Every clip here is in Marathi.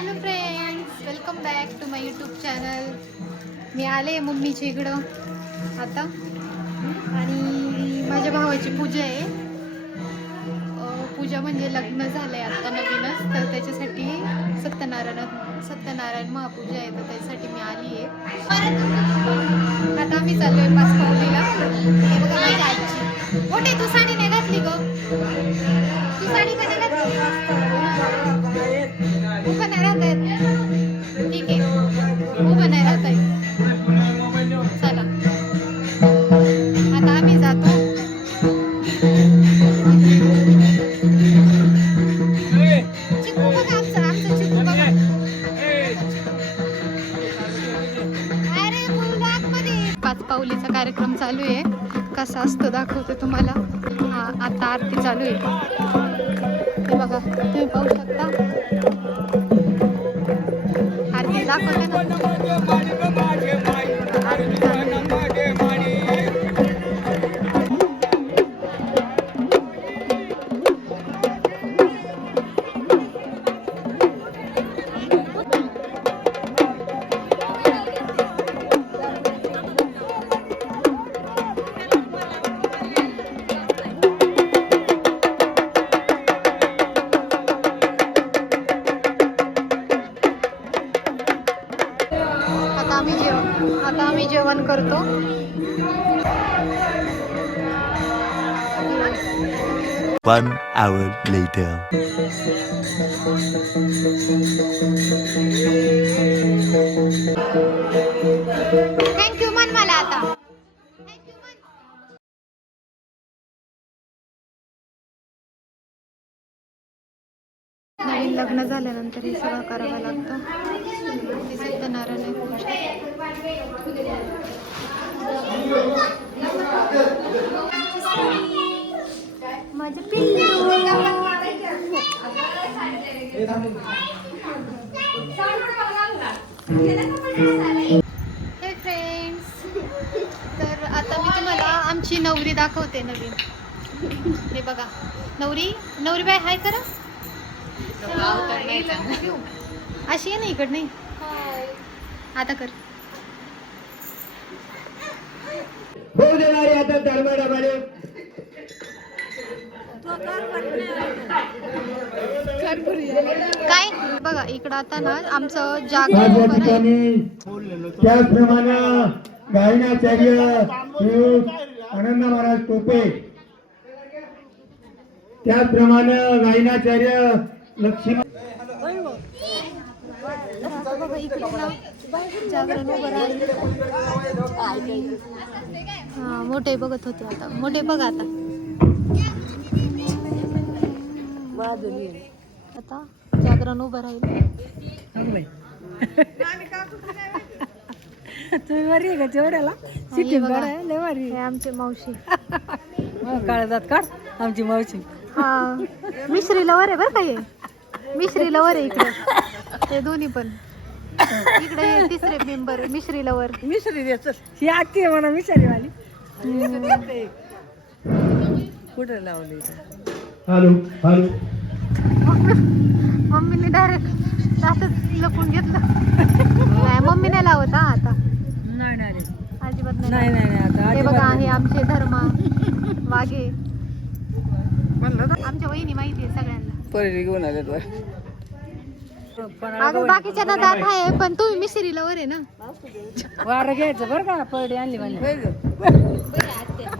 Hello friends welcome back to my YouTube channel मी आले मम्मीच्या इकडं. आता. आणि माझ्या भावाची पूजा आहे. पूजा म्हणजे लग्न झालं आहे आत्ता नवीनच. तर त्याच्यासाठी सत्यनारायण सत्यनारायण महापूजा आहे तर त्याच्यासाठी मी आली आहे. आता मी चाललो आहे पाच पावलीला हे बघा माझ्या आजी. मोठे तू साडी नाही घातली ग. तू साडी का नाही घातली? राहता. ठीक आहे. उभं नाही राहता येत चला. आता आम्ही जातो. चिकू बघा आमचं आमचं चिकू बघा. अरे पाच पावलीचा कार्यक्रम चालू आहे. कसा असतो दाखवते तुम्हाला. हा आता आरती चालू आहे. बघा तुम्ही पाहू शकता. Aarti One hour later. Thank you मन मला आता नवीन लग्न झाल्यानंतर हे सगळं करावं लागतं. ते सत्यनारायण आहे माझं पिल्लू. हे फ्रेंड्स तर आता मी तुम्हाला आमची नवरी दाखवते नवीन. हे बघा. नवरी? नवरी बाय हाय करा. अशी आहे ना इकड नाही? आता कर. होऊ देणारे आता डबाडबाने काय? बघा इकडं आता ना आमचं जागरण त्याचप्रमाणे गायनाचार्य आनंद महाराज टोपे. त्याचप्रमाणे गायनाचार्य लक्ष्मण आता बघा इकडे जागरण हा मोठे बघत होते आता. मोठे बघा आता. आता जागरण उभं राहील. तुम्ही बरी आहे का जेवढ्याला? सिटी बरं लय भारी हे आमचे मावशी. काळ जात काढ आमची मावशी. हा. मिश्री लवर आहे बरं का हे. मिश्री लवर आहे इकडे. ते दोन्ही पण. इकडे हे तिसरे मेंबर मिश्री लवर मिसरी देत ही आत्ती आहे म्हणा मिसरी वाली कुठं लावली? Hello hello. मम्मीने डायरेक्ट असंच लपून घेतलं. नाही मम्मी नाही लावत हा आता. नाही. अजिबात नाही नाही आता हे बघा नाही. हे आमचे धर्मा वाघे. ना आमच्या वहिनी माहिती आहे सगळ्यांना. घेऊन आले अगं बाकीच्या ना दात आहे पण तुम्ही मिसरी लवर आहे ना. वारं घ्यायचं बरं का पडे आणली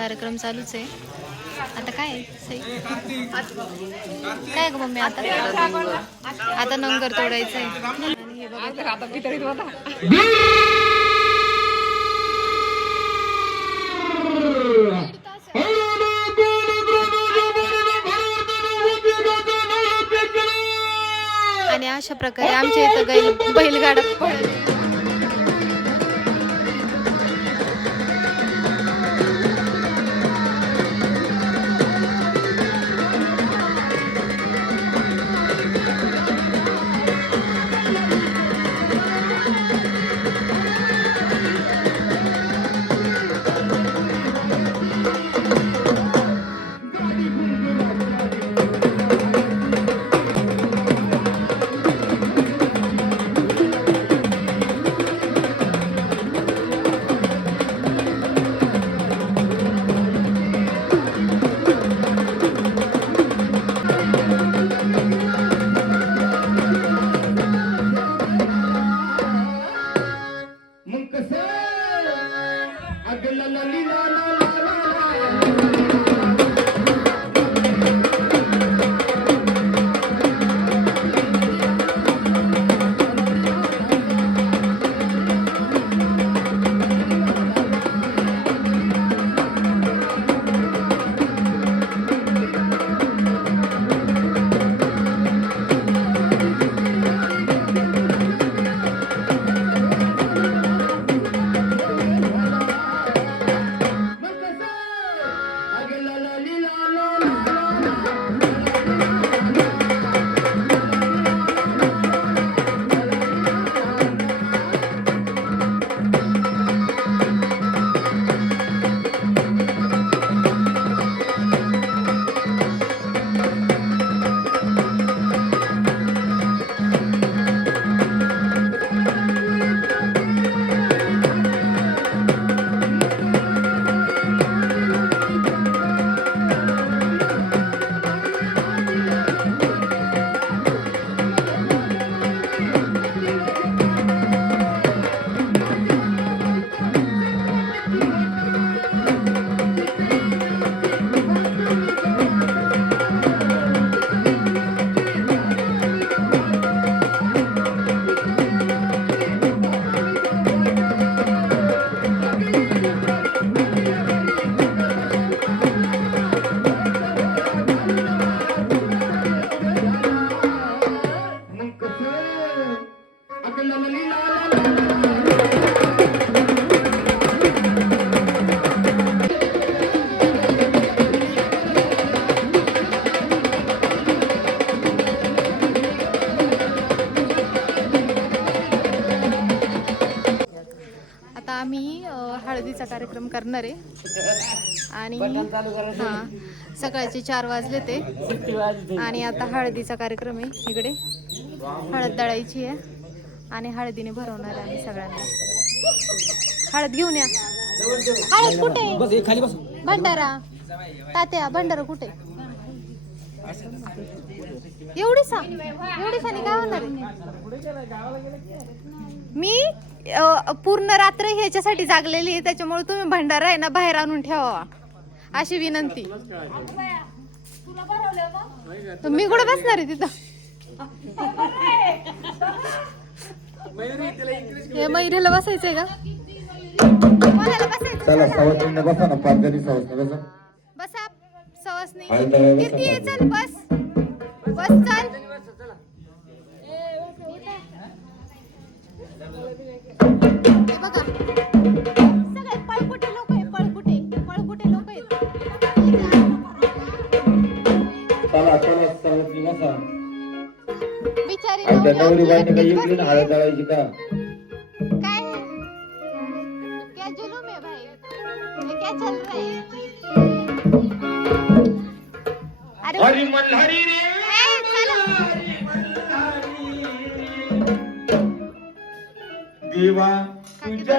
कार्यक्रम चालूच आहे. आता काय काय ग मम्मी आता? आता नंगर तोडायचं आहे. आणि आणि अशा प्रकारे आमच्या इथं बैल बैलगाडा आम्ही हळदीचा कार्यक्रम करणार आहे. आणि हा सकाळचे चार वाजले ते. आणि आता हळदीचा कार्यक्रम आहे इकडे. हळद दळायची आहे आणि हळदीने भरवणार आहे आम्ही सगळ्यांना. हळद घेऊन या. हळद कुठे? भंडारा. तात्या भंडारा कुठे? एवढी सा एवढी सानी काय होणार आहे? मी पूर्ण रात्र ह्याच्यासाठी जागलेली आहे त्याच्यामुळे तुम्ही भंडारा आहे ना बाहेर आणून ठेवावा. अशी विनंती. मी कुठे बसणार आहे तिथं? हे मैरीला बसायचंय का? कोणाला बसायचं. सवासणीने बसा ना पाचजणी सवासणी बसा. बसा सवासनी बसा. आहे? चल बस. बस चल. हे बघा. सगळे पळकुटे लोक आहे पळकुटे. पळकुटे लोक आहेत. चला चला सवासणी बसा बिचारी काय? क्या जुलूम है भाई? ये क्या चल रहा है? अरे हरी मल्हारी रे! देवा तुझ्या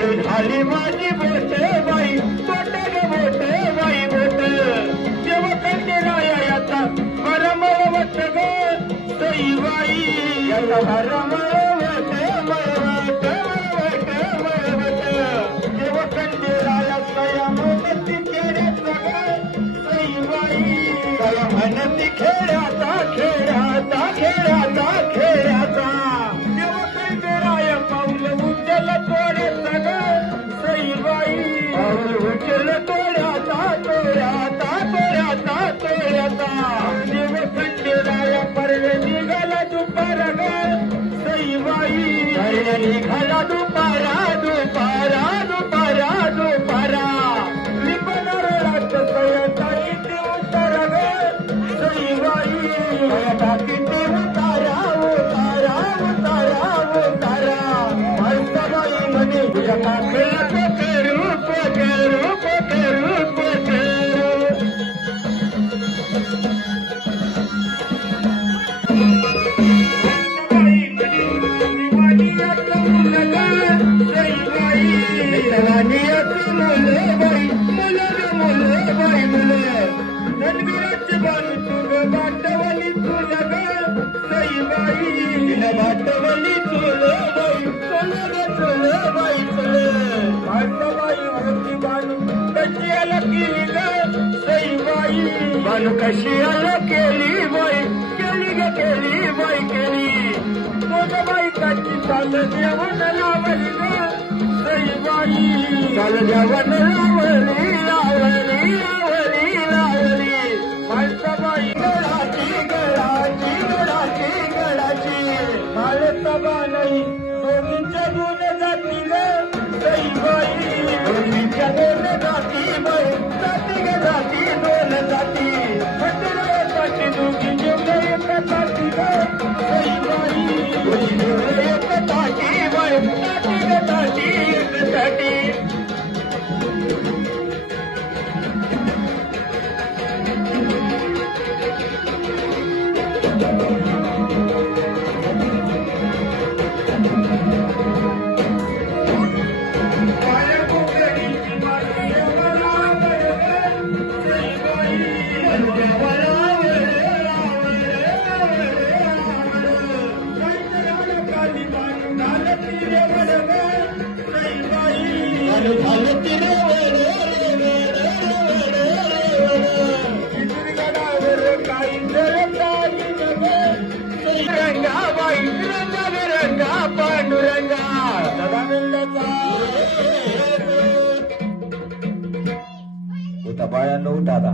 झाली माझी बोट बाई बोट ग बोट बाई बोट. तेव्हा कंटेला याचा परमवत ग. सईबाई याचा परमवत मळवत मळवत मळवत तेव्हा कंटेला याचा या मोठी खेड्यात ग. सईबाई त्याला खेड्याचा कशी आला केली बाई केली ग केली बाई केली तुझ्या बाईकाची चाल जेवण लावली ಕಟೇ बायांनो उठा आता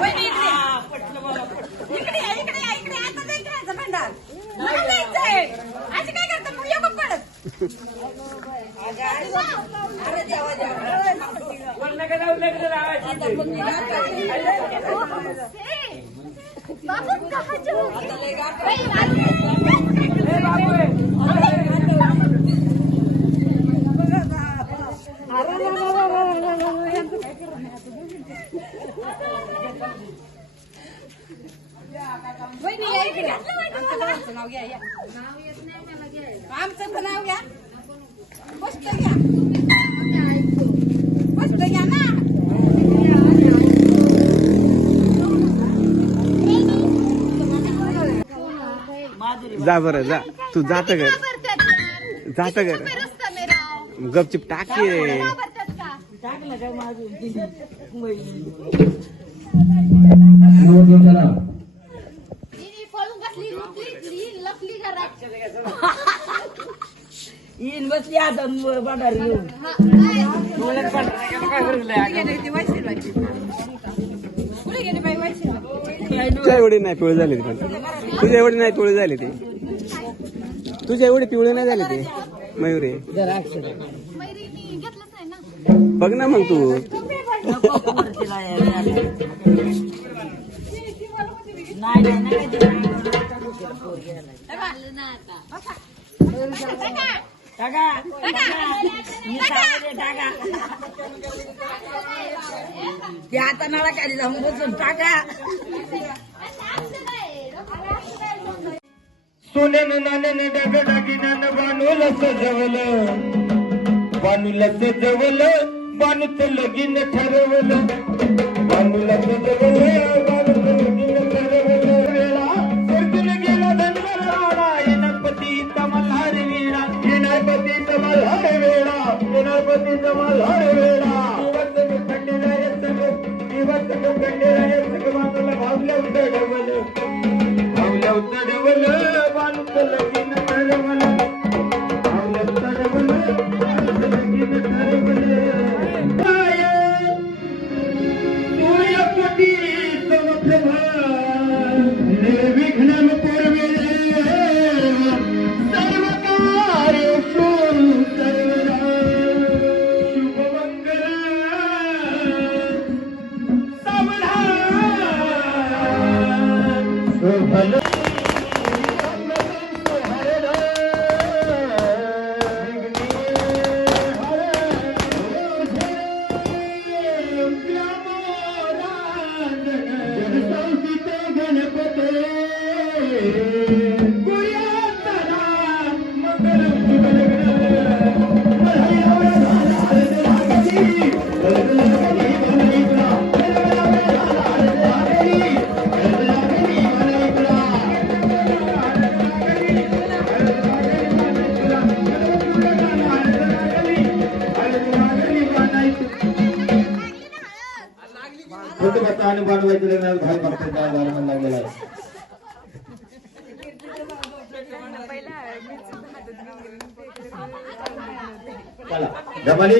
इकडे वा बरं का वहिनी इकडे या, इकडे या, इकडे या. आता नाही खेळायचं भांडण. मला जायचंय. असं काय करता? मग येऊ का परत? अरे देवा, देवा. बाबा कहा जाओगे वहिनी, या इकडे. आमच्या गावाचं नाव घ्या, या. आमचं पण नाव घ्या. स्पष्ट घ्या. स्पष्ट घ्या ना. जा बरं जा. तू जात घर. जात घर. रस्ता मेरा गपचिप टाकी भरतात का तिने घरात. येईन बसली आता येऊन हा, काय? कुठे गेले बाई वैशिष्ट्य तुझ्या एवढी नाही पिवळी झाली ती पण. तुझ्या एवढी नाही पिवळी झाली ती. तुझ्या एवढी पिवळी नाही झाली ती मयुरी. मैरीने घेतलंच नाही ना. बघ ना मग तू. ते आता नळा खाली जाऊन बसून टाका. सोन्यानं नाण्यानं डग दागिन्यानं बानूला सजवलं बानूला सजवलं बानूचं लगीन ठरवलं बानूला सजवलं ಬಾವುಲ ಉದ್ದಡವಲ್ಲ ಬಾನುತ್ತಲಗಿನ ತರವಲ್ಲ कुटुंबाचा अनुभव बनवायचं भाई भरता लागलेला आहे. चला. जमाली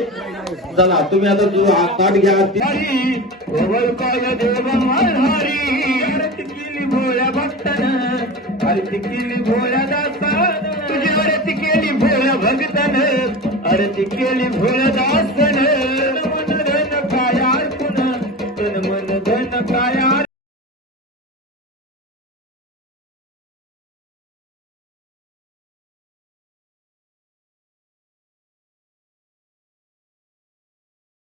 चला तुम्ही आता तू ताट घ्या हरी ओवर पाय देव मारहारी आरती केली भोळ्या भक्तन अरे केली भोळ्या दासन तुझी अरे केली भोळ्या भक्तन आरती भोळ्या दासन.